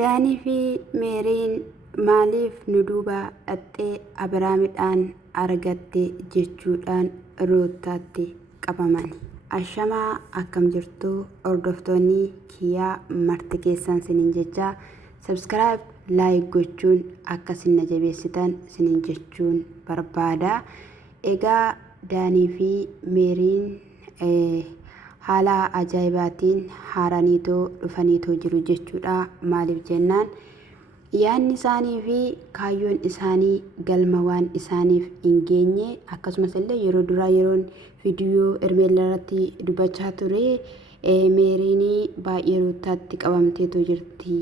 Daanii fi Meeriin maaliif nu duuba dhattee Abiraamidhaan argatte jechuudhaan Ruutaatti qabaman. Ashamaa akkam jirtu hordoftoonni kiyyaa marti keessan siniin jechaa subscribe like gochuun akka sinna jabeessitan siniin jechuun barbaada. Egaa Daanii fi Meeriin haala ajaa'ibaatiin haaraniitoo dhufaniitoo jiru jechuudha. Maaliif jennaan yaanni isaanii fi kaayyoon isaanii galma waan isaaniif hin geenye akkasumas illee yeroo duraa yeroon viidiyoo Hermeellaa irratti dubbachaa ture Meeriin baay'ee Ruutaatti qabamteetoo jirti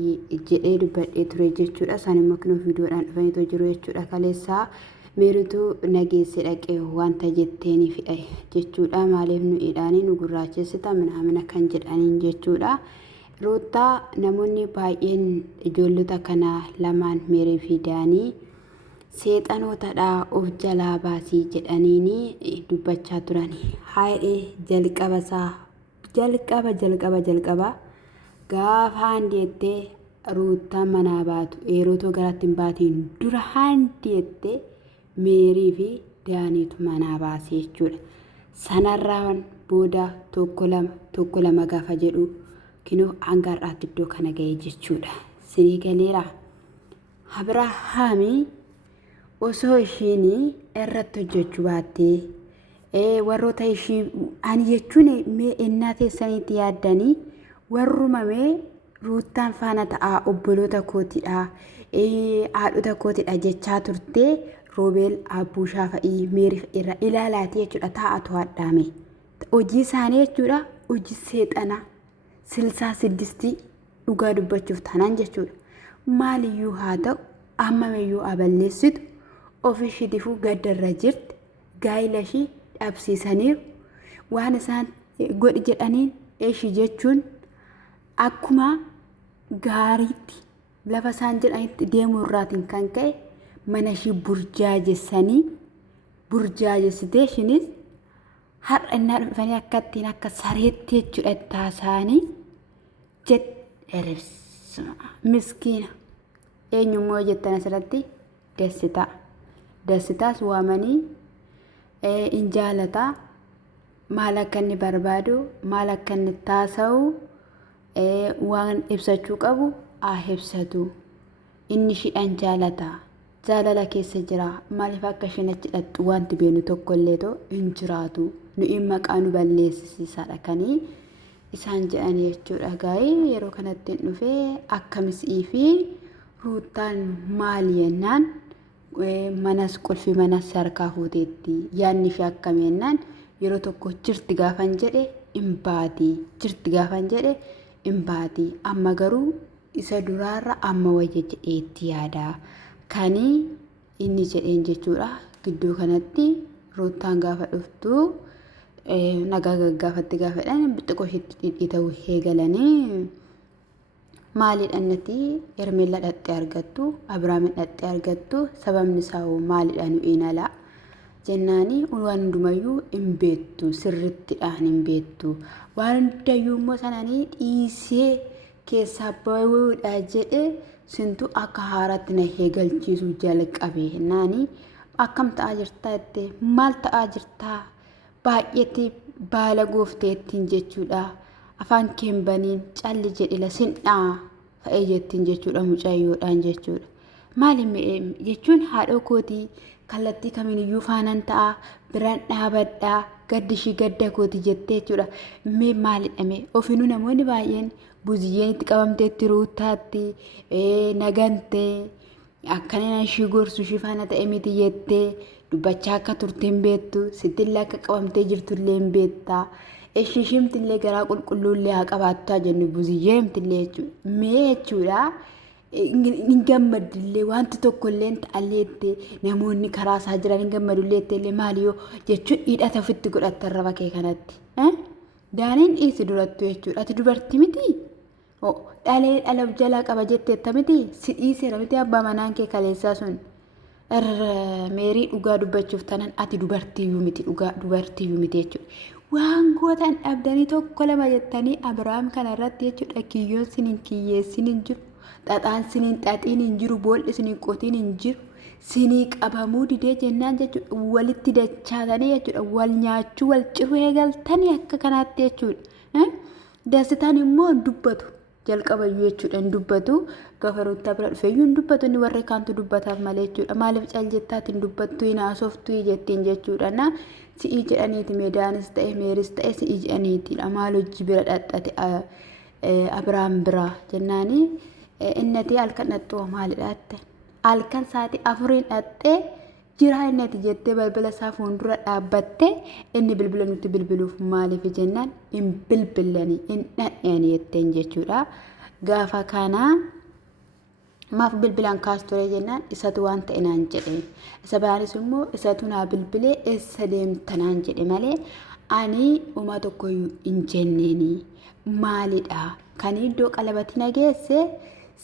jedhee dubbadhee ture jechuudha. Isaan immoo kinoo viidiyoodhaan dhufaniitoo jiru jechuudha. Kaleessaa Meeriitu nageesse dhaqee wanta jetteeni fidhe jechuudha. Maaliif nu hidhaanii nu gurraachessita minamina kan jedhaniin jechuudha. Ruutaa namoonni baay'een ijoollota kana lamaan Meerii fi Daanii seexanootadha of jalaa baasii jedhaniini dubbachaa turani. Haayee jalqaba gaafa handeettee Ruutaa manaa baatu yeroo garatti hin baatiin dura handeettee Meerii fi Daaniitu manaa baasee jechuudha. Sanarraan booda tokko lama gaafa jedhu kinoo hanga har'aatti iddoo kana ga'e jechuudha. Sinii galeera. Abrahaamii osoo ishiin irratti hojjechuu baattee warroota ishii ani jechuun ennaa teessaniitti yaaddanii warrumamee Ruutaan faana ta'aa obboloota kootidha haadhota kootidha jechaa turtee Roobeel Abbuushaa fa'ii Meerii irra ilaalaati jechuudha. Taa'atu hadhaame hojii isaanii jechuudha. Hojii seexana silsaa siddistii dhugaa dubbachuuf taanaan jechuudha. Maaliyyuu haa ta'u ammamiyyuu aballeessitu ofishiitiifuu gaddarra jirti. Gaa'ila ishii dhabsiisaniiru waan isaan godhi jedhaniin ishii jechuun akkuma gaariitti lafa isaan jedhanitti deemuu irraatiin kan ka'e mana ishii burjaajessitee ishiinis har'a innaa dhufanii akkattiin akka sareetti jechuudha taasaanii miskiina eenyummoo jettan asirratti Dassitaas waamanii in jaalataa maal akka inni barbaadu maal akka inni taasa'u waan ibsachuu qabu ibsatu. Inni shidhan jaalataa jaalala keessa jira. Maaliif akka isheen achi dhattu wanti beenu tokkollee hin jiraatu. Nu maqaa nu balleessisaadha kanii isaan jedhan jechuudha. Gaa'ii yeroo kanatti dhufee akkamisii fi Ruutaan maal jennaan qulfii manas harkaa fuuteetti yaanni ishee akkami jennaan yeroo tokko jirti gaafan jedhe hin baati. Amma garuu isa duraarra amma wayya jedheetti yaada. Kanii inni jedheen jechuudha. Gidduu kanatti Ruutaan gaafa dhuftu nagaa gaggaafatti gaafadhaan xiqqoo isheetti dhidhiita'uu eegalanii maalidhaan natti Hermeellaa dhattee argattu Abiraamin dhattee argattu sababni isaa maalidhaan inala jennaanii waan hundumayyuu hin beektu sirrittidhaan hin beektu waan hundayyuu immoo sananii dhiisee keessaa bahuudha jedhe sintu akka haaraatti na eegalchiisuu jalqabe naanii akkam ta'aa jirtaa jettee maal ta'aa jirtaa baay'eetti baala goofteettiin jechuudha. Afaan keembaniin calli jedhila sindhaa fa'ee jettiin jechuudha mucayyoodhaan jechuudha. Maali jechuun haadhoo kootii kallattii kamiiniyyuu faanaan ta'a biraan dhaabadhaa gaddishii gadda kootii jettee jechuudha. Mee maalidhame ofiinuu namoonni baay'een buziyyeen itti qabamteetti Ruutaatti nagantee akkana ishii gorsu ishii faana ta'e miti jettee dubbachaa akka turteen beektu sittillee akka qabamtee jirtullee hin beektaa. Ishimtillee garaa qulqulluullee haa qabaattaa jennu buziyyeemtillee jechuudha. Mee jechuudha hin gammadillee wanti tokkollee ta'alleettee namoonni karaa isaa jiran hin gammadulleetteellee maaliyoo jechuun hidhata ofitti godhatta raba kee kanatti. Daaniin dhiisi durattu jechuudha. Ati dubartii miti dhalee dhala jalaa qaba jetteetta miti si dhiiseera miti abbaa manaan kee kaleessaa sun. Meerii dhugaa dubbachuuf tanan ati dubartiiyyuu miti jechuudha. Waan gootan dhabdanii tokko lama jettanii Abiraam kana irratti jechuudha kiyyoon sinin kiyyeessinin jiru xaxaan siniin xaxiin hin jiru bool'i siniin qotiin hin jiru sinii qabamuu didee jennaan jechuudha walitti dachaatanii jechuudha wal nyaachuu wal ciruu eegaltanii akka kanaatti jechuudha daasitaan immoo dubbatu jalqabayyuu jechuudha hin dubbatu gaafa Ruuttaa bira dhufeeyyuu hin dubbatu inni warri kaantu dubbataaf malee jechuudha maaliif caljettaatti hin dubbattu hin haasoftu jettiin jechuudha na si'ii jedhaniiti meedaanis ta'e meeris ta'e si'ii jedhaniitidha maal hojii bira dhadhate Abiraam bira jennaani innati halkan dhaxxoo maalidha atte halkan sa'aatii afuriin dhaxxee jira innati jettee balbala isaa fuuldura dhaabbattee inni bilbila nutti bilbiluuf maaliif jennaan hin bilbilanii hin dhadheeni jetteen jechuudha gaafa kanaa maaf bilbilaan kaas ture jennaan isatu waan ta'e naan jedhe isa baanis immoo isatu naa bilbilee eessa deemtanaan jedhe malee ani uma tokkoyyuu hin jenneeni maalidha kan iddoo qalabatii nageesse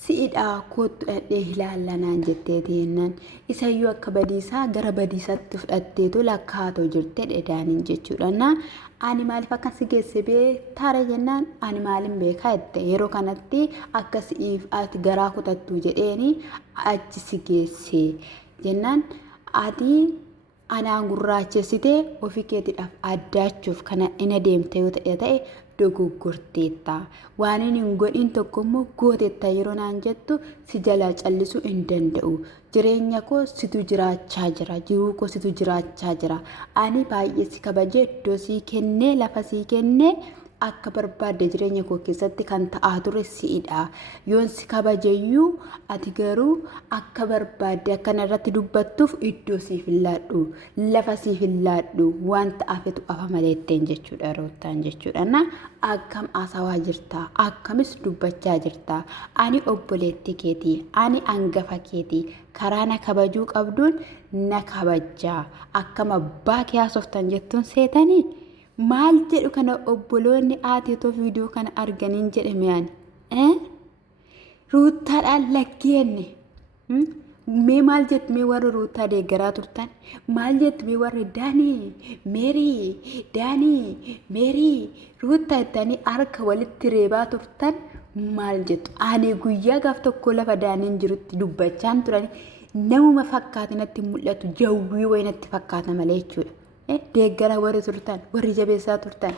si'idha kootu dhadhee ilaallanaan jetteeti jennaan isayyuu akka badiisaa gara badiisatti fudhatteetu lakkaatoo jirte dhedaaniin jechuudha na ani maaliif akka si geesse beektaare jennaan ani maalin beekaa jette yeroo kanatti akka si'iif ati garaa kutattu jedheeni achi si geesse jennaan ati anaan gurraachessitee ofii keetiidhaaf addaachuuf kana ina deemte yoo ta'e dogoggorteetta waan hin godhin tokko immoo gooteetta yeroo naan jettu si jalaa callisuu hin danda'u jireenya koo situ jiraachaa jira jiruu koo situ jiraachaa jira ani baay'ee si kabajee iddoo sii kennee lafa sii kennee akka barbaadde jireenya koo keessatti kan ta'aa ture si'idha yoon si kabajeyyuu ati garuu akka barbaadde akkana irratti dubbattuuf iddoo siif illadhu lafa siif illadhu waan ta'afetu afa maleetteen jechuudha Ruuttaan jechuudha na akkam asawaa jirta akkamis dubbachaa jirta ani obboleetti keetii ani angafa keetii karaa na kabajuu qabduun na kabajjaa akkam abbaa kee haasoftan jettuun seetanii maal jedhu kana obboloonni aatitoo viidiyoo kana arganiin jedhame ani Ruuttaadhaan lakkeenne mee maal jettu mee warri Ruuttaa deeggaraa turtan maal jettu mee warri Daanii Meerii Ruuttaa ittanii harka walitti reebaa turtan maal jettu ani guyyaa gaaf tokko lafa Daaniin jirutti dubbachaan turan namuma fakkaatinatti mul'atu jawwii wayinatti fakkaata malee jechuudha deeggara warri turtan warri jabeessaa turtan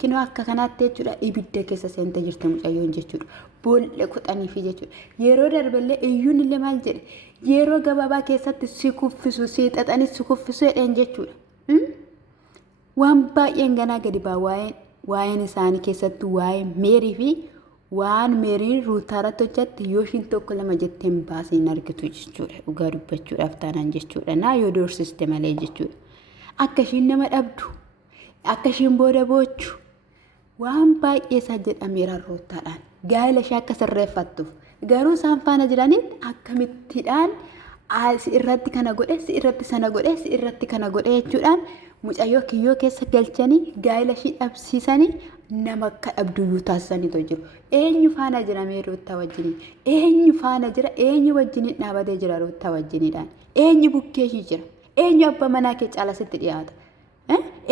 kinoo akka kanaatti jechuudha ibidda keessa seente jirte mucayyoon jechuudha boolle kutaniifi jechuudha yeroo darballee iyyuun illee maal jedhe yeroo gabaabaa keessatti si kuffisu si xaxanii si kuffisu jedheen jechuudha waan baay'een ganaa gadi baa waa'een isaanii keessatti waa'ee Meerii fi waan Meeriin Ruuttaarratti hojjette yoo ishiin tokko lama jetteen baaseen argitu jechuudha dhugaa dubbachuudhaaf taanaan jechuudha naa yoo doorsiste malee jechuudha akka ishiin nama dhabdu akka ishiin booda boochu waan baay'ee isaa jedhameera Ruuttaadhaan gaa'ela ishee akka sirreeffattuuf garuu isaan faana jiranitti akkamittiidhaan si irratti kana godhe si irratti sana godhe si irratti kana godhe jechuudhaan mucayyoo kiyyoo keessa galchanii gaa'ela ishee dhabsiisanii nama akka dhabduyyuu taasisaniitu jiru eenyu faana jira mee Ruuttaa wajjinii eenyu faana jira eenyu wajjiniin dhaabatee jira Ruuttaa wajjiniidhaan eenyu bukkee ishee jira eenyu abbaa manaa kee caala sitti dhiyaata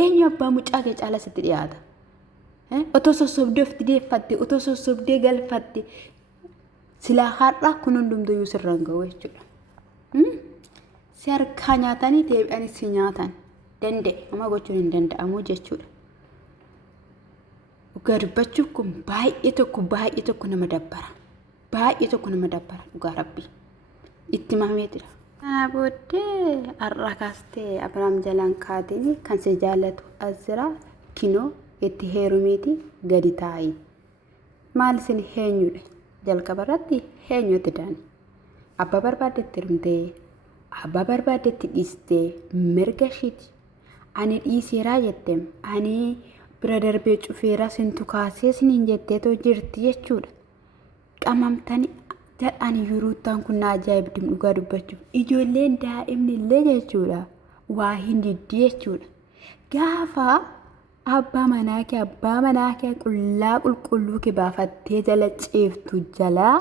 eenyu abbaa mucaa kee caala sitti dhiyaata otoo sossobdee of deeffatte otoo sossobdee galfatte silaa har'a kun hundumtuyyuu sirraan ga'u jechuudha si harkaa nyaatanii deebi'anii si nyaatan danda'e amma gochuun hin danda'amu jechuudha dhugaa dubbachuuf kun baay'ee tokko nama dabbara dhugaa rabbii itti mameetira kana booddee har'a kaastee Abiraam jalaan kaatee kan si jaallatu Azira kinoo itti heerumeeti gadi taa'i maal isin heenyudha jalqaba irratti heenyuutti daani abbaa barbaaddetti hirmtee abbaa barbaaddetti dhiistee mirga ishiiti ani dhiiseeraa jetteem ani bira darbee cufeeraa sintu kaasee siniin jetteetoo jirti jechuudha qamamtanii jedhaan Ruuttaan kun ajaa'ibdum dhugaa dubbachuuf ijoolleen daa'imni illee jechuudha waa hin diddi jechuudha gaafa abbaa manaa kee qullaa qulqulluu kee baafattee jala ceeftu jalaa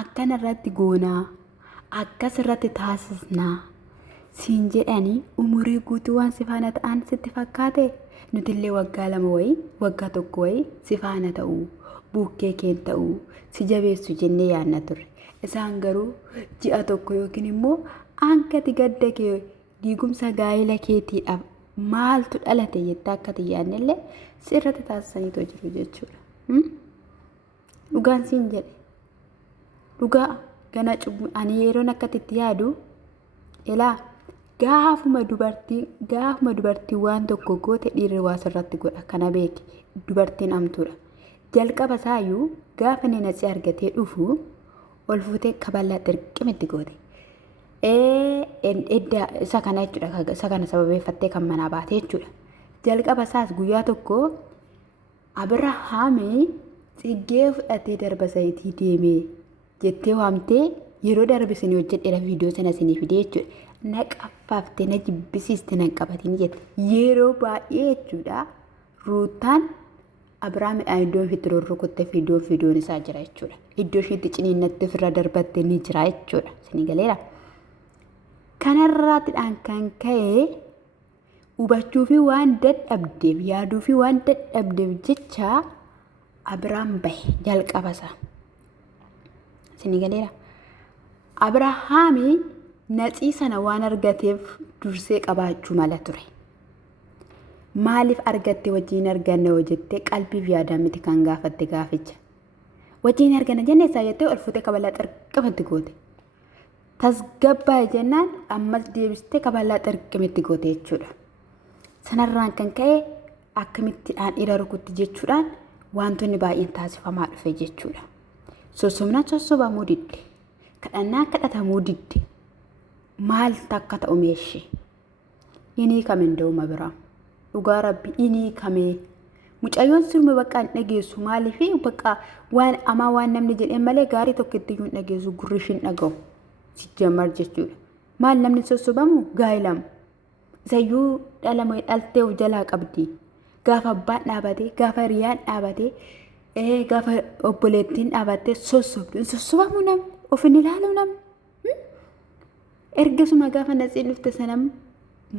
akkana irratti goonaa akkas irratti taasisnaa siin jedhanii umurii guutuu waan si faana ta'an sitti fakkaate nutillee waggaa 2 wayii waggaa 1 wayii si faana ta'u bukkee keen ta'uu si jabeessu jennee yaadna turre. Isaan garuu ji'a tokko yookiin immoo ankati gadda kee diigumsa gaa'ela keetiidhaaf maaltu dhalate jettee akkati yaadnellee sirratti taasisaniitoo jiru jechuudha. Dhugaan siin jedhe dhugaa gana ani yeroon akkatti itti yaadu ilaa gaafuma dubartii waan tokko goote dhiirri waa sirratti godha kana beeki dubartiin amtuudha. Jalqaba isaayyuu gaafa inni nasi argatee dhufu ol fuutee kaballaa xirqimitti goote. Edda isa kana jechuudha isa kana sababeeffattee kan manaa baate jechuudha. Jalqaba isaas guyyaa tokko Abrahaamii xiggee fudhatee darba zayitii deemee jettee waamtee yeroo darbe isin hojjedheera viidiyoo sana isinii fidee jechuudha. Na qaffaaftee na jibbisiiste na qabatiin jette yeroo baay'ee jechuudha. Ruutaan Abrahaamidhaan iddoo ifitti rurrukutte fiidoon isaa jira jechuudha. Iddoo ishiitti ciniinnatti ofirra darbatte ni jira jechuudha. Isinii galeera. Kanarraatidhaan kan ka'e hubachuu fi waan dadhabdeef yaaduu fi waan dadhabdeef jecha Abrahaam bahe jalqaba isaa. Isinii galeera. Abrahaamii natsii sana waan argateef dursee qabaachuu mala ture. Maaliif argatte wajjin arganne hojjettee qalbii fi yaadaan miti kan gaafatte gaaficha. Wajjin arganna jennee isaa jettee ol fuutee kaballaa xirqimitti goote. Tasgabbaa jennaan ammas deebistee kaballaa xirqimitti goote jechuudha. Sanarraan kan ka'e akkamittiidhaan dhiira rukutti jechuudhaan wantoonni baay'een taasifamaa dhufe jechuudha. Sossobnaan sossobamuu didde. Kadhannaan kadhatamuu didde. Maal takka ta'u meeshee. Inni kamiin da'uma biraa. Dhugaa rabbi inni kamee. Mucayyoon sirma bakka hin dhageessu maaliif bakka waan namni jedheen malee gaarii tokko itti hin dhageessu gurri hin dhaga'u. Sijjamar jechuudha. Maal namni sossobamu gaa'ilamu. Isayyuu dhalamee dhaltee of jalaa qabdi. Gaafa abbaan dhaabate, gaafa riyaan dhaabate, gaafa obboleettiin dhaabatte sossobdu. Sossobamu namni of hin ilaalu namni. Ergasuma gaafa natsiin dhufte sanam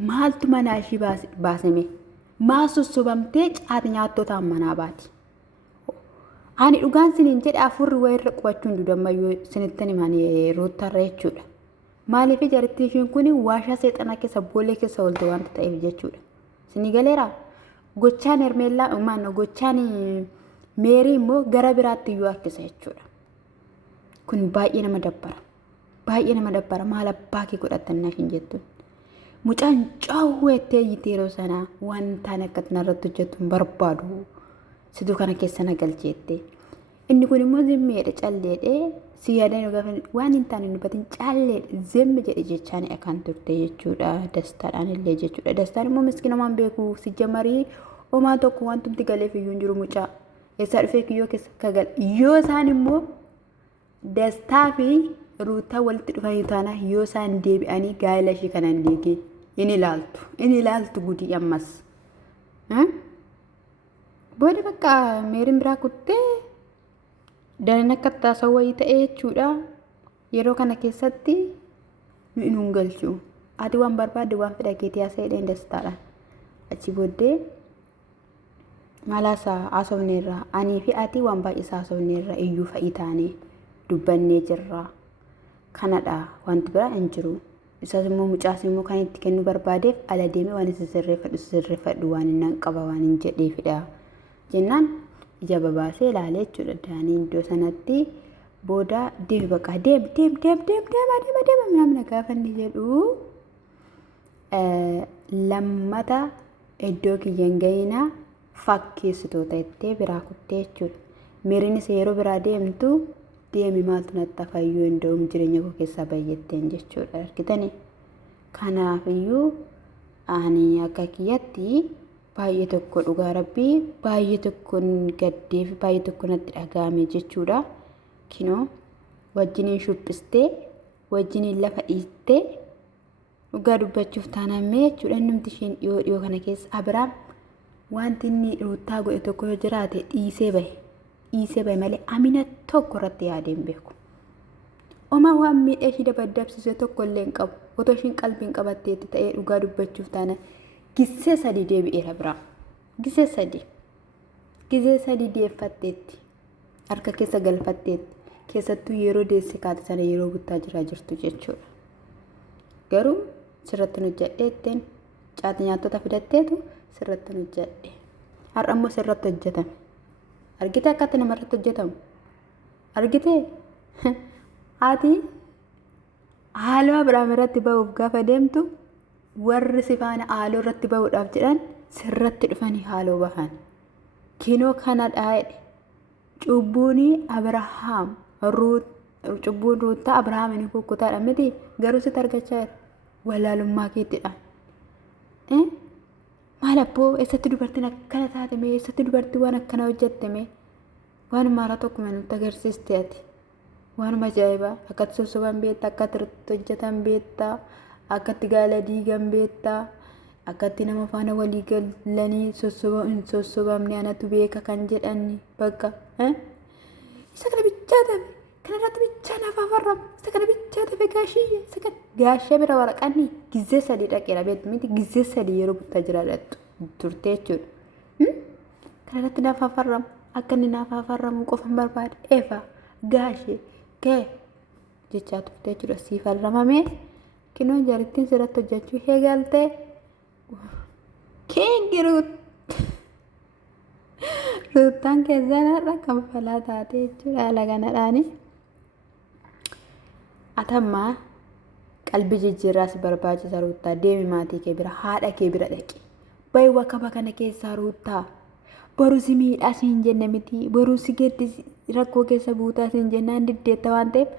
maaltu manaa ishii baasame. Maa sossobamtee caati nyaattootaan manaa baati. Ani dhugaan siniin jedhe afurri wayirra qubachuun dudammayyuu sinittan himanii ruutarra jechuudha. Maaliif jarittii ishiin kun waashaa seexanaa keessa boolee keessa oolte waanta ta'eef jechuudha. Sinii galeera. Gochaan Hermeellaa gochaan Meerii immoo gara biraatti iyyuu akkisa jechuudha. Kun baay'ee nama dabbara. Baay'ee nama dabbara maal abbaa kee godhatan naaf hin jettuun. Mucaan caawwettee yeroo sanaa wantaan akkatti narratti hojjettu barbaadu. Situu kana keessa na galcheette. Inni kun immoo zimmeedha calleedhe si yaadan gaafa waan hin taane nubatiin calleedha zimmi jedhe jechaan kan turte jechuudha. Dastaadhaan illee jechuudha. Dastaan immoo miskiinamaan beeku si jamarii homaa tokko wantumti galeef iyyuu hin jiru mucaa. Eessaa dhufee kiyyoo keessa kagal. Yoo isaan immoo dastaa fi ruutaa walitti dhufanii taana yoo isaan deebi'anii gaa'ela ishii kanan deegee inni ilaaltu gudii ammas. Booda bakka Meeriin biraa kuttee daran akka taasisa wayii ta'ee jechuudha. Yeroo kana keessatti nu hin galchu. Ati waan barbaadde waan fedha keetii haasa'ee dastaadhaan. Achi booddee malaasaa haasofneerra anii fi ati waan baay'isaa haasofneerra iyyuu fa'ii taanee dubbannee jirra. Kanadha wanti biraa hin jiru. Isaas immoo mucaas immoo kan itti kennu barbaadeef ala deemee waan isa sirreeffadhu waan hin qaba waan hin jedheefidha. Jennaan ija babaasee ilaalee jechuudha. Daaniin iddoo sanatti booda deemi bakka deema namna gaafa inni jedhu lammata iddoo kiyyan ga'inaa fakkeessitoota ittee biraa kuttee jechuudha. Meeriinis yeroo biraa deemtu deemi maaltu natti fayyuu hin da'uun jireenya koo keessaa baay'atteen jechuudha. Argitanii kanaafiyyuu ani akka kiyyatti baay'ee tokko dhugaa rabbii baay'ee tokko gaddee fi baay'ee tokko natti dhaga'ame jechuudha. Kinoo wajjiniin shubbistee wajjiniin lafa dhiistee dhugaa dubbachuuf taanamee jechuudha. Namti isheen dhiyoo kana keessa Abrahaam wanti inni ruutaa godhe tokko yoo jiraate dhiisee bahe malee amina tokko irratti yaadeen beeku. Oma waan miidhee ishii dabaddabsise tokko illee hin qabu. Otoo ishiin qalbiin qabatteetti ta'ee dhugaa dubbachuuf taana gisee sadii deebi'eera Abrahaam. Gisee sadii deeffatteetti. harka keessa galfatteetti. Keessattuu yeroo deesse kaate sana yeroo buttaa jiraa jirtu jechuudha. Garuu sirratti hojjedheetteen caati nyaatota fidatteetu sirratti hojjedhe. Har'a immoo sirratti hojjetame. Argite akkatti namarratti hojjetamu? Argite? Ati haaloo Abiraam irratti ba'uuf gaafa deemtu warri si faana haaloo irratti ba'uudhaaf jedhan sirratti dhufanii haaloo bahan. Kinoo kanadhaa jedhe. Cubbuun Abirahaam cubbuun Ruutaa Abirahaamiin kukkutaadha miti garuu sitti argachaa jira. Wallaalummaa keettidha. Maal abboo eessatti dubartiin akkana taatame eessatti dubartii waan akkana hojjettame waan maara tokko nutti agarsiiste ati. Waanuma ajaa'ibaa akkatti sossoban beektaa akkatti irratti hojjetan beektaa akkatti gaala diigan beektaa akkatti nama faana walii galanii sossobamne anatu beeka kan jedhani bakka isa kana bichaa tafe kana irratti bichaa naaf afarrama isa kana bichaa tafe gaashee bira waraqanni gizzee sadii dhaqeera beektu miti gizzee sadii yeroo buttaa jiraadhattu turte jechuudha. Kana irratti naaf afarrama akka inni naaf afarramu qofan barbaade eefa gaashee kee jechaa turte jechuudha. Siif arramamee kinoo jaarittiin sirratti hojjechuu eegaltee keengiruut Ruutaan keessaa har'a kan falaa taate jechuudha. Haala kanadhaani atammaa qalbii jijjiirraas barbaachisa Ruutaa. Deemi maatii kee bira haadha kee bira dhaqi. Bayi wakaba kana keessaa Ruutaa. Boruu si miidhaa siin jenne miti. Boruu si geetti rakkoo keessa buutaa siin jennaan diddeetta waan ta'eef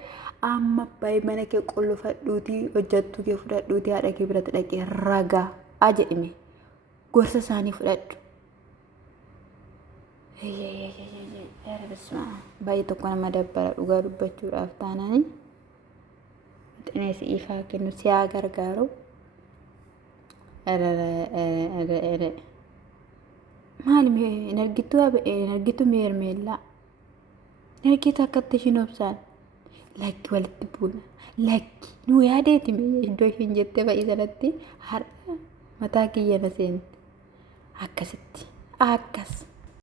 amma bayi mana kee qullufadhuutii hojjettuu kee fudhadhuutii haadha kee biratti dhaqee ragaa jedhime gorsa isaanii fudhadhu. Baay'ee tokko nama dabbara dhugaa dubbachuudhaaf taanani xineessi ifaa kennu si haa gargaaru. Maali energitu meermeellaa energitu akkatti ishiin obsaan lakki walitti buuna lakki nu yaadeeti iddoo ishiin jettee baay'ee sanatti har'a mataa kiyya na seente akkasitti akkas.